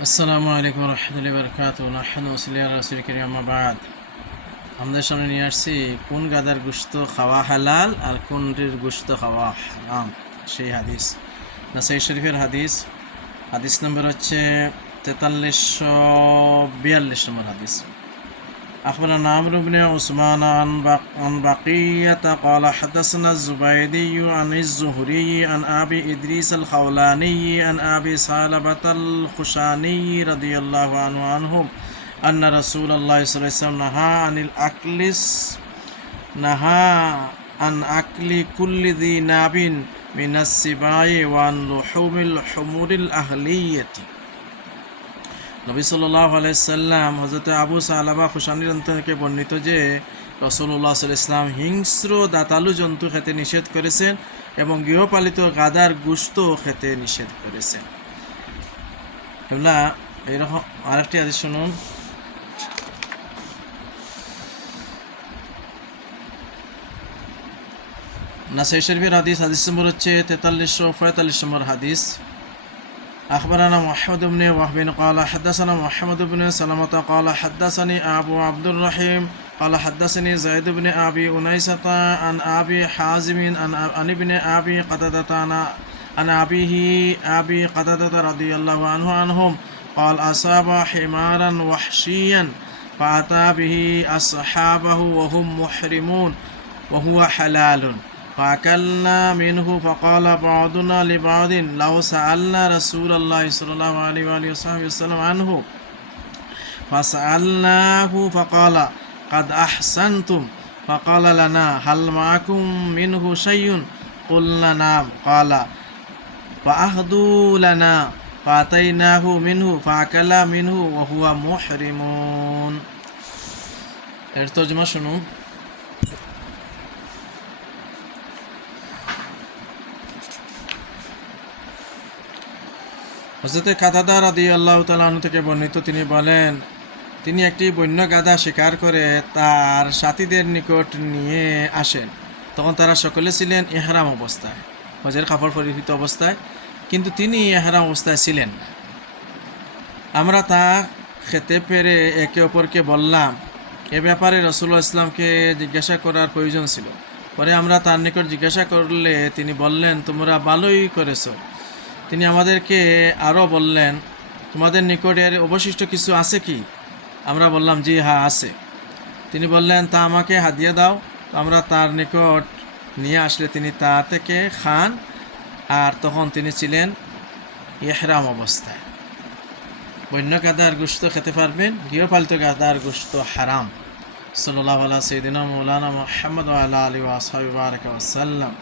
আসসালামু আলাইকুম রহমতুল্লাহি বারাকাতুহু নাহনু ওয়াসাল্লি আলা রাসূলিল কারীম আম্মা বাদ। আমাদের সামনে নিয়ে আসছি কোন গাদার গোশত খাওয়া হালাল আর কোনটির গোশত খাওয়া হারাম সেই হাদিস। নাসাই শরীফের হাদিস, হাদিস নম্বর হচ্ছে 4342 নম্বর হাদিস। أخبرنا عمرو بن عثمان عن بقية قال حدثنا الزبيدي عن الزهري عن أبي إدريس الخولاني عن أبي ثعلبة الخشاني رضي الله عنهم أن رسول الله صلى الله عليه وسلم نهى عن أكل كل ذي ناب من السباع وعن لحوم الحمور الأهلية। নবী সাল্লাল্লাহু আলাইহি সাল্লাম হযরত আবু সালাবা খুশানির থেকে বর্ণিত যে রাসূলুল্লাহ সাল্লাল্লাহু আলাইহি সাল্লাম হিংস্র দাঁতালু জন্তু খেতে নিষেধ করেছেন এবং গৃহপালিত গাদার গোশত খেতে নিষেধ করেছেন। এগুলা এইরকম আরেকটি হাদিস শুনুন। নাসাই শরীফের হাদিস, হাদিস নম্বর হচ্ছে 4345 নম্বর হাদিস। أخبرنا محمد بن وهب قال حدثنا محمد بن سلمة قال حدثني أبو عبد الرحيم قال حدثني زيد بن أبي أنيسة عن أبي حازم عن ابن أبي قتادة عن أبيه أبي قتادة رضي الله عنهم قال أصاب حمارا وحشيا فأتى به أصحابه وهم محرمون وهو حلال فأكلنا منه فقال بعضنا لبعض لو سألنا رسول الله صلى الله عليه وآله وسلم عنه فسألناه فقال قد أحسنتم فقال لنا هل معكم منه شيء قلنا نعم قال فأهدوا لنا فأتيناه منه فأكل منه وهو محرمون। এর তর্জমা শুনুন। হযরত কাতাদা রাদিয়াল্লাহু তাআলা আনহু থেকে বর্ণিত, তিনি বলেন, তিনি একটি বন্য গাধা শিকার করে তার সাথীদের নিকট নিয়ে আসেন। তখন তারা সকলে ছিলেন ইহরাম অবস্থায়, হজের কাপড় পরিহিত অবস্থায়, কিন্তু তিনি ইহরাম অবস্থায় ছিলেন না। আমরা তা খেতে পেরে একে অপরকে বললাম, এ ব্যাপারে রাসূলুল্লাহ ইসলামকে জিজ্ঞাসা করার প্রয়োজন ছিল। পরে আমরা তার নিকট জিজ্ঞাসা করলে তিনি বললেন, তোমরা ভালোই করেছো। তিনি আমাদেরকে আরও বললেন, তোমাদের নিকট এর অবশিষ্ট কিছু আছে কি? আমরা বললাম, জি হ্যাঁ আছে। তিনি বললেন, তা আমাকে হাদিয়া দাও। আমরা তার নিকট নিয়ে আসলে তিনি তা থেকে খান, আর তখন তিনি ছিলেন ইহরাম অবস্থায়। বন্য গাদার গোশত খেতে পারবেন, গৃহপালিত গাদার গোশত হারাম। সাল্লাল্লাহু আলা সাইয়্যিদিনা মাওলানা মুহাম্মদ ওয়া আলা আলিহি ওয়া আসহাবিহি ওয়া বারাকা ওয়া সাল্লাম।